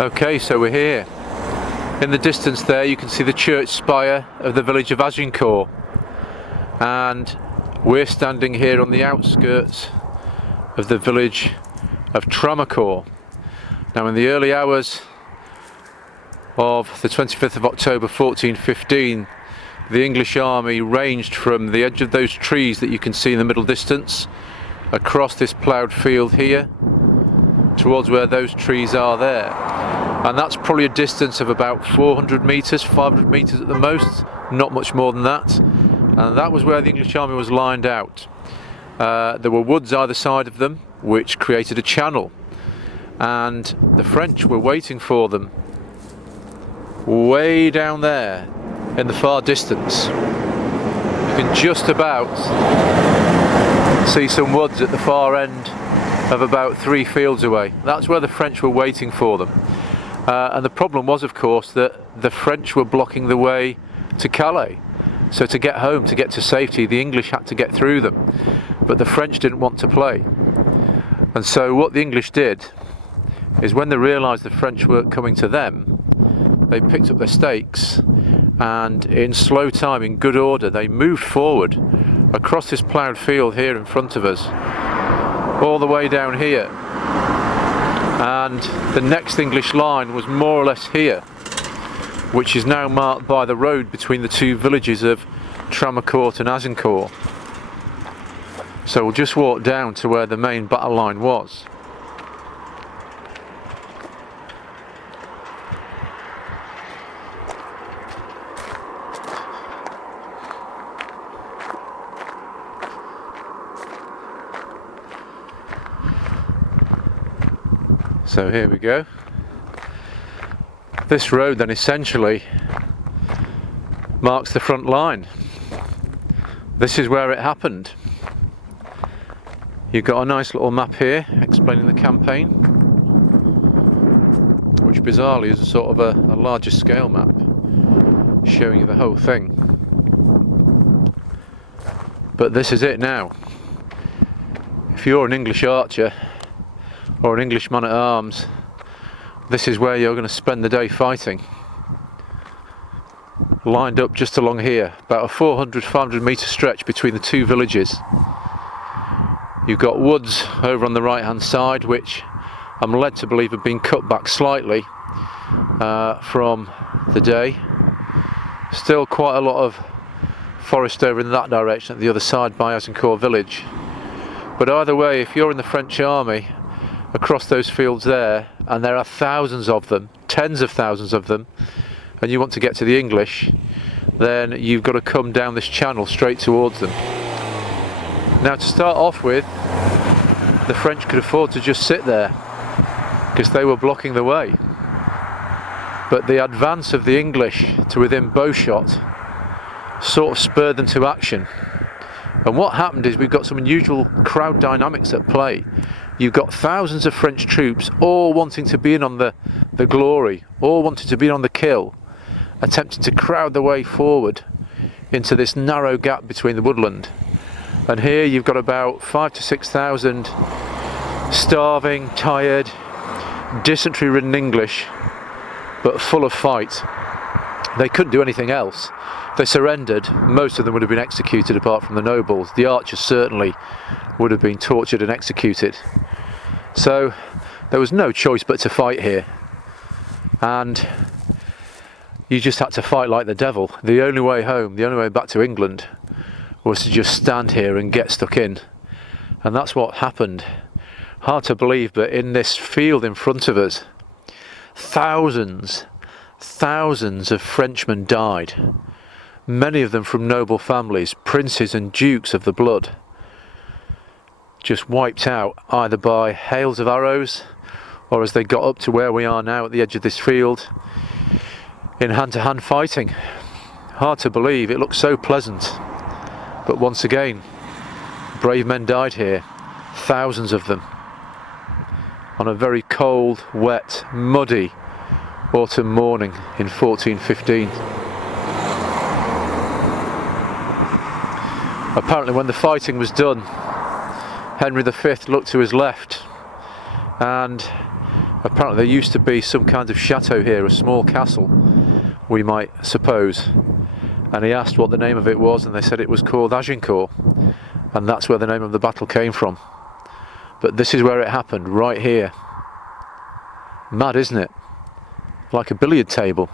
Okay, so we're here. In the distance there you can see the church spire of the village of Agincourt, and we're standing here on the outskirts of the village of Agincourt. Now, in the early hours of the 25th of October 1415, the English army ranged from the edge of those trees that you can see in the middle distance across this ploughed field here towards where those trees are there, and that's probably a distance of about 400 metres, 500 metres at the most, not much more than that. And that was where the English army was lined out. There were woods either side of them which created a channel, and the French were waiting for them way down there in the far distance. You can just about see some woods at the far end of about 3 fields away. That's where the French were waiting for them. And the problem was, of course, that the French were blocking the way to Calais. So to get home, to get to safety, the English had to get through them. But the French didn't want to play. And so what the English did is, when they realised the French weren't coming to them, they picked up their stakes, and in slow time, in good order, they moved forward across this ploughed field here in front of us, all the way down here. And the next English line was more or less here, which is now marked by the road between the two villages of Agincourt and Agincourt. So we'll just walk down to where the main battle line was. So here we go. This road then essentially marks the front line. This is where it happened. You've got a nice little map here explaining the campaign, which bizarrely is a sort of a larger scale map showing you the whole thing. But this is it now. If you're an English archer or an English man at arms, this is where you're going to spend the day fighting. Lined up just along here, about a 400-500 metre stretch between the two villages. You've got woods over on the right hand side, which I'm led to believe have been cut back slightly from the day. Still quite a lot of forest over in that direction at the other side by Agincourt village. But either way, if you're in the French army across those fields there, and there are thousands of them, tens of thousands of them, and you want to get to the English, then you've got to come down this channel straight towards them. Now, to start off with, the French could afford to just sit there because they were blocking the way. But the advance of the English to within bowshot sort of spurred them to action. And what happened is, we've got some unusual crowd dynamics at play. You've got thousands of French troops all wanting to be in on the glory, all wanting to be on the kill, attempting to crowd their way forward into this narrow gap between the woodland. And here you've got about 5,000 to 6,000 starving, tired, dysentery-ridden English, but full of fight. They couldn't do anything else. If they surrendered, most of them would have been executed, apart from the nobles. The archers certainly would have been tortured and executed. So there was no choice but to fight here, and you just had to fight like the devil. The only way home, the only way back to England, was to just stand here and get stuck in. And that's what happened. Hard to believe, but in this field in front of us, thousands of Frenchmen died. Many of them from noble families, princes and dukes of the blood. Just wiped out either by hails of arrows, or as they got up to where we are now at the edge of this field, in hand-to-hand fighting. Hard to believe, it looks so pleasant. But once again, brave men died here, thousands of them, on a very cold, wet, muddy autumn morning in 1415. Apparently, when the fighting was done, Henry V looked to his left, and Apparently there used to be some kind of chateau here, a small castle, we might suppose. And he asked what the name of it was, and they said it was called Agincourt. And that's where the name of the battle came from. But this is where it happened, right here. Mad, isn't it? Like a billiard table.